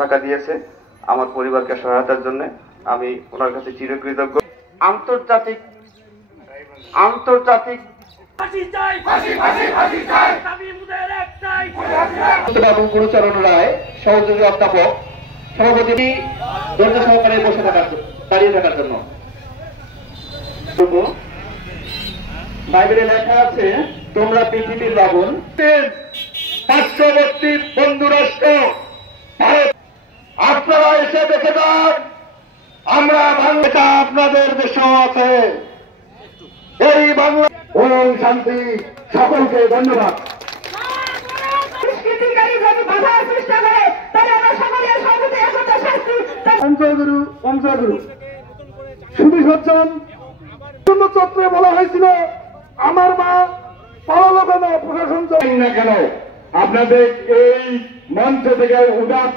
টাকা দিয়েছে আমার পরিবারকে সহায়তার জন্য। আমি ওনার কাছে চিরকৃতজ্ঞ। আন্তর্জাতিক বাবু গুরুচরণ রায়, সহযোগী অধ্যাপক, সভাপতি ধৈর্য সহকারে বসে দাঁড়িয়ে থাকার জন্য। বাইবেলে লেখা আছে, তোমরা পৃথিবীর লবণ। পার্শ্ববর্তী বন্ধু রাষ্ট্র ভারত, আপনারা এসে দেখে যান আমরা বাংলাটা আপনাদের দেশেও আছে। এই বাংলা ওম শান্তি। সকলকে ধন্যবাদ। পঞ্চগুরু সুধী সজ্জন চত্রে বলা হয়েছিল আমার মা পরলোকে প্রশাসন না কেন আপনাদের এই মঞ্চ থেকে উদার